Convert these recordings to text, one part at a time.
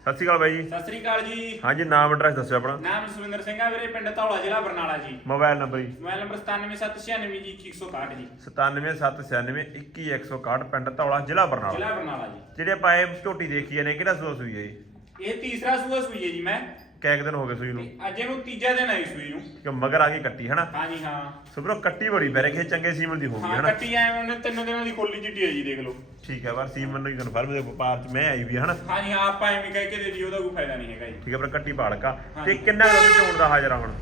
ਸਤਿ ਸ਼੍ਰੀ ਅਕਾਲ ਬਾਈ ਜੀ। ਸਤਿ ਸ੍ਰੀ ਅਕਾਲ ਜੀ। ਹਾਂਜੀ ਨਾਮ ਐਡਰੈਸ ਦੱਸਿਓ ਆਪਣਾ। ਨਾਮ ਸੁਰਿੰਦਰ ਸਿੰਘ ਆ ਵੀਰੇ ਪਿੰਡ ਧੌਲਾ ਜ਼ਿਲ੍ਹਾ ਬਰਨਾਲਾ ਜੀ। ਮੋਬਾਈਲ ਨੰਬਰ ਜੀ। ਮੋਬਾਈਲ ਨੰਬਰ 977696 ਜੀ 2161 ਜੀ। 9779921161 ਪਿੰਡ ਧੌਲਾ ਜ਼ਿਲ੍ਹਾ ਬਰਨਾਲਾ। ਜ਼ਿਲ੍ਹਾ ਬਰਨਾਲਾ ਜੀ। ਜਿਹੜੇ ਆਪਾਂ ਇਹ ਝੋਟੀ ਦੇਖੀ ਨੇ ਕਿਹੜਾ ਸੂਆ ਸੂਈ ਹੈ ਜੀ? ਇਹ ਤੀਸਰਾ ਸੂਆ ਸੂਈ ਹੈ ਜੀ ਮੈਂ। ਕਿੰਨੇ ਕੁ ਦਿਨ ਹੋ ਗਏ ਸੂਈ ਨੂੰ? ਤੇ ਅੱਜ ਇਹਨੂੰ ਤੀਜਾ ਦਿਨ ਆਈ ਸੂਈ ਨੂੰ। ਕਿ ਮਗਰ ਆ ਗਈ ਕੱਟੀ ਹਨਾ? ਹਾਂਜੀ ਹਾਂ। ਸੁਬਰੋ ਕੱਟੀ ਬੜੀ ਬੈਰੇ ਕਿ ਚੰਗੇ ਸੀਮਨ ਦੀ ਹਾਂ ਹਨਾ? ਕੱਟੀ ਐ ਉਹਨੇ ਤਿੰਨ ਦਿਨਾਂ ਦੀ ਖੋਲੀ ਚਿੱਟੀ ਹੈ ਜੀ ਦੇਖ ਲਓ। ਠੀਕ ਹੈ ਪਰ ਸੀਮਨ ਨੂੰ ਕਨਫਰਮ ਦੇ ਵਪਾਰ ਚ ਮੈਂ ਆਈ ਵੀ ਹੈ ਹਨਾ? ਹਾਂਜੀ ਹਾਂ ਆਪਾਂ ਐਵੇਂ ਕਹਿ ਕੇ ਦੇ ਦੀ ਉਹਦਾ ਕੋਈ ਫਾਇਦਾ ਨਹੀਂ ਹੈਗਾ ਜੀ। ਠੀਕ ਹੈ ਪਰ ਕੱਟੀ ਪਾੜਕਾ ਤੇ ਹਾਂਜੀ। ਕਿੰਨਾ ਕੁ ਦੁੱਧ ਚੋਣ ਦਾ ਹਾਜ਼ਰ ਹੁਣ?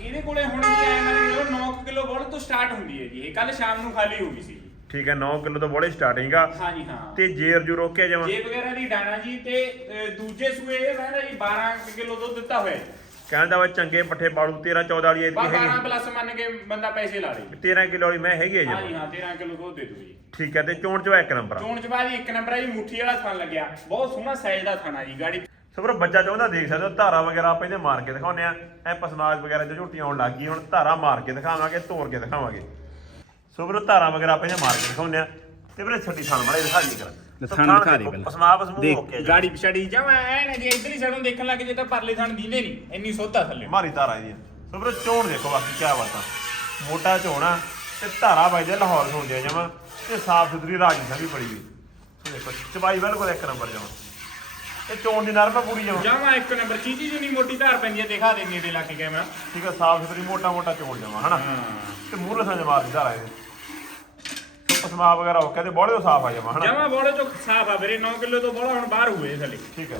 ਇਹਦੇ ਕੋਲੇ ਹੁਣ ਜੀ ਐ ਕੇ ਚਲੋ 9 ਕਿਲੋ ਬੋਲ ਤੋਂ ਸਟਾਰਟ ਹੁੰਦੀ ਹੈ ਜੀ ਇਹ ਕੱਲ ਸ਼ਾਮ ਨੂੰ ਖਾਲੀ ਹੋ ਗਈ ਸੀ। ਠੀਕ ਹੈ 9 ਕਿਲੋ ਤੋਂ ਬੋਲੇ ਸਟਾਰਟਿੰਗ ਆ। ਹਾਂਜੀ ਹਾਂ। ਤੇ ਜੇਰ ਜੂ ਰੋਕਿਆ ਜਮਾ ਜੇ ਵਗੈਰਾ ਦੀ ਡਾਣਾ ਜੀ ਤੇ ਅ, ਦੂਜੇ ਸੂਏ ਇਹ ਕਹਿੰਦਾ ਜੀ 12 ਕਿਲੋ ਦੁੱਧ ਦਿੱਤਾ ਹੋਇਆ ਹੈ ਕਹਿੰਦਾ ਵਾ ਚੰਗੇ ਪੱਠੇ ਬਾੜੂ 13 14 ਵਾਲੀ ਬਾ ਇਹਦੀ 12 ਹੈਗੀ। ਪਲੱਸ ਮੰਨ ਕੇ ਬੰਦਾ ਪੈਸੇ ਲਾ ਲੇ। 13 ਕਿਲੋ ਵਾਲੀ ਮੈਂ ਹੈਗੀ ਹਾਂਜੀ ਜਮਾ ਹਾਂ 13 ਕਿਲੋ ਦੁੱਧ ਦੇ ਦੂ ਜੀ। ਠੀਕ ਹੈ ਤੇ ਚੋਣ ਚ ਵਾ ਇੱਕ ਨੰਬਰ ਆ। ਚੋਣ ਚ ਬਾਅਦ ਇੱਕ ਨੰਬਰ ਆ ਜੀ ਮੁੱਠੀ ਵਾਲਾ ਥਣ ਲੱਗਿਆ। ਬਹੁਤ ਸੋਹਣਾ ਸਾਈਜ਼ ਦਾ ਥਣ ਆ ਜੀ ਗਾੜੀ। ਸੁਬਰੋ ਬੱਚਾ ਚਾਹੁੰਦਾ ਦੇਖ ਸਕਦੇ ਹੋ ਧਾਰਾ ਵਗੈਰਾ ਆਪਾਂ ਇਹਦੇ ਮਾਰ ਕੇ ਦਿਖਾਉਂਦੇ ਆ ਐ ਪਸਨਾਗ ਵਗੈਰਾ ਜੋ ਝੋਟੀ ਆਉਣ ਲੱਗ ਗਈ ਹੁਣ ਧਾਰਾ ਮਾਰ ਕੇ ਦਿਖਾਵਾਂਗੇ ਤੋੜ ਕੇ ਦਿਖਾਵਾਂਗੇ। ਸੁਬਰੋ ਧਾਰਾ ਵਗੈਰਾ ਆਪਾਂ ਇਹਦੇ ਮਾਰ ਕੇ ਦਿਖਾਉਂਦੇ ਆ ਤੇ ਵੀਰੇ ਛੱਡੀ ਥਣ ਮਾਰੇ ਦਿਖਾਈਏ ਕਰ ਥਣ ਦਿਖਾ ਦੇ ਪਹਿਲਾਂ। ਪਸਮਾ ਪਸਮੂ ਦੇਖ ਓਕੇ ਗਾੜੀ ਪਿਛਾੜੀ ਜਾਵਾਂ ਐ ਨਾ ਜੀ ਇਧਰ ਹੀ ਸਾਈਡੋਂ ਦੇਖਣ ਲੱਗ ਜੇ ਤਾਂ ਪਰਲੇ ਥਣ ਦੀਂਦੇ ਨਹੀਂ ਇੰਨੀ ਸੋਧਾ ਥੱਲੇ। ਮਾਰੀ ਧਾਰਾ ਇਹਦੀ ਸੁਬਰੋ ਚੋਣ ਦੇਖੋ ਬਾਕੀ ਕੀ ਬਾਤਾਂ। ਮੋਟਾ ਝੋਣਾ ਤੇ ਧਾਰਾ ਵੱਜਦੇ ਲਾਹੌਰ ਸੁਣਦੇ ਜਮਾ ਤੇ ਸਾਫ਼ ਸੁਥਰੀ ਰਾਜੀ ਵੀ ਬੜੀ ਵੀ ਦੇਖੋ ਚਬਾਈ ਬਿਲਕੁਲ ਇੱਕ ਨੰਬਰ ਜਮਾ। ਇਹ ਚੋਣ ਦੀ ਨਰਮ ਪੂਰੀ ਜਮਾ। ਜਾਵਾਂ ਇੱਕ ਨੰਬਰ ਚੀਜੀ ਜੀ ਨਹੀਂ ਮੋਟੀ ਧਾਰ ਪੈਂਦੀ ਹੈ ਦਿਖਾ ਦੇ ਨੇੜੇ ਲਾ ਕੇ ਮੈਂ ਠੀਕ ਆ ਸਾਫ਼ ਸੁਥਰੀ ਮੋਟਾ ਮੋਟਾ ਚੋਣ ਜਮਾ ਹਨਾ? ਤੇ ਮੂੰਹ ਲਸਾਂ ਜਮਾ ਦੀ ਧਾਰਾ ਇਹਦੇ ਪਸਮਾ ਵਗੈਰਾ ਹੋ ਕਹਿੰਦੇ ਬੋੜੇ ਤੋਂ ਸਾਫ਼ ਆ ਜਮਾ ਹਨਾ? ਜਾਵਾਂ ਬੋਲੇ ਚੋਂ ਸਾਫ਼ ਆ ਵੀਰੇ 9 ਕਿਲੋ ਤੋਂ ਬੋਲਾ ਹੁਣ ਬਾਹਰ ਹੋਏ ਥੱਲੇ। ਠੀਕ ਹੈ।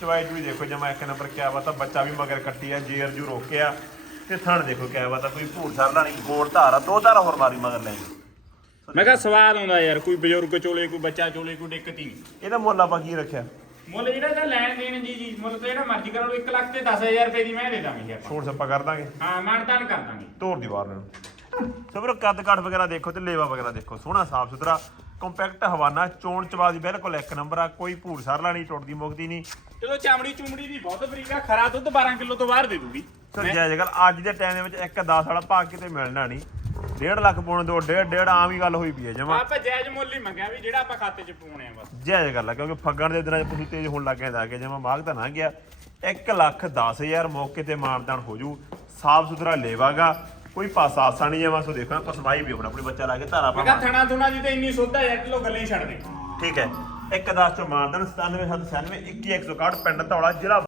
ਚਵਾਈ ਵੀ ਦੇਖੋ ਜਮਾ ਇੱਕ ਨੰਬਰ ਕਿਆ ਬਾਤ ਆ ਬੱਚਾ ਵੀ ਮਗਰ ਕੱਟੀ ਆ ਜੇਰ ਜੂ ਰੋਕਿਆ। ਤੇ ਥਣ ਦੇਖੋ ਕਿਆ ਬਾਤ ਆ ਕੋਈ ਭੂਰ ਸਰਲਾ ਨਹੀਂ ਗੋੜ ਧਾਰਾ ਦੋ ਧਾਰਾ ਹੋਰ ਮਾਰੀ ਮਗਰ ਲੈ ਮੈਂ ਕਿਹਾ ਸਵਾਦ ਆਉਂਦਾ ਯਾਰ ਕੋਈ ਬਜ਼ੁਰਗ ਚੋਲੇ ਕੋਈ ਬੱਚਾ ਚੋਲੇ ਕੋਈ ਦਿੱਕਤ ਹੀ ਨਹੀਂ ਇਹਦਾ ਮੁੱਲ ਆਪਾਂ ਕੀ ਰੱਖਿਆ? ਮੁੱਲ ਜਿਹੜਾ ਤਾਂ ਲੈਣ ਦੇਣ ਜੀ ਜੀ ਮੁੱਲ ਤਾਂ ਜਿਹੜਾ ਮਰਜ਼ੀ ਕਰੋ 1 ਲੱਖ ਤੇ 10000 ਰੁਪਏ ਦੀ ਮੈਂ ਦੇ ਦਾਂਗੇ ਆਪਾਂ। ਛੋੜ ਸੱਪਾ ਕਰ ਦਾਂਗੇ? ਹਾਂ ਮਾਨਤਾਨ ਕਰ ਦਾਂਗੇ। ਤੋੜ ਦੀ ਵਾਰ ਨੂੰ। ਸਭਰੋ ਕੱਦ ਕਾਠ ਵਗੈਰਾ ਦੇਖੋ ਤੇ ਲੇਵਾ ਵਗੈਰਾ ਦੇਖੋ ਸੋਹਣਾ ਸਾਫ਼ ਸੁਥਰਾ ਕੰਪੈਕਟ ਹਵਾਨਾ ਚੋਣ ਚਵਾ ਦੀ ਬਿਲਕੁਲ ਇੱਕ ਨੰਬਰ ਆ ਕੋਈ ਭੂਰ ਸਰਲਾ ਨਹੀਂ ਟੁੱਟਦੀ ਮੁਕਦੀ ਨਹੀਂ। ਚਲੋ ਚਾਮੜੀ ਚੁੰਮੜੀ ਦੀ ਬਹੁਤ ਬਰੀਕ ਆ ਖਰਾ ਦੁੱਧ 12 ਕਿਲੋ ਤੋਂ ਬਾਹਰ ਦੇ ਦੂਗੀ। ਸਰ ਜੈ ਜਗਲ ਅੱਜ ਦੇ ਟਾਈਮ ਦੇ ਵਿੱਚ ਇੱਕ 10 ਵਾਲਾ ਭਾਗ ਕਿਤੇ ਮਿਲਣਾ ਨਹੀਂ 1.5 ਲੱਖ ਪਾਉਣ ਦੋ 1.5 1.5 ਆਮ ਹੀ ਗੱਲ ਹੋਈ ਪਈ ਹੈ ਜਮਾ। ਆਪਾਂ ਜਾਇਜ਼ ਮੁੱਲ ਹੀ ਮੰਗਿਆ ਵੀ ਜਿਹੜਾ ਆਪਾਂ ਖਾਤੇ 'ਚ ਪਾਉਣੇ ਆ ਬਸ। ਜਾਇਜ਼ ਗੱਲ ਆ ਕਿਉਂਕਿ ਫੱਗਣ ਦੇ ਦਿਨਾਂ 'ਚ ਪਸ਼ੂ ਤੇਜ਼ ਹੋਣ ਲੱਗ ਗਿਆ ਕਿ ਜਮਾ ਮਾਗ ਤਾਂ ਨਾ ਗਿਆ। 1 ਲੱਖ 10000 ਮੌਕੇ ਤੇ ਮਾਨਦਾਨ ਹੋ ਜੂ ਸਾਫ਼ ਸੁਥਰਾ ਲੇਵਾਗਾ ਕੋਈ ਪਾਸਾ ਆਸਾ ਨਹੀਂ ਜਮਾ ਸੋ ਦੇਖੋ ਪਸਮਾਈ ਵੀ ਹੁਣ ਆਪਣੀ ਬੱਚਾ ਲਾ ਕੇ ਧਾਰਾ ਮੈਂ ਕਿਹਾ ਪਾ ਥਣਾ ਥੁਣਾ ਦੀ ਤਾਂ ਇੰਨੀ ਸੋਧਾ ਯਾਰ ਕਿਲੋ ਗੱਲਾਂ ਹੀ ਛੱਡ ਦੇ। ਠੀਕ ਹੈ। ਇੱਕ 10 ਤੋਂ ਮਾਨਦਾਨ 97 796 2161 ਪਿੰਡ ਧੌਲਾ ਜ਼ਿਲ੍ਹਾ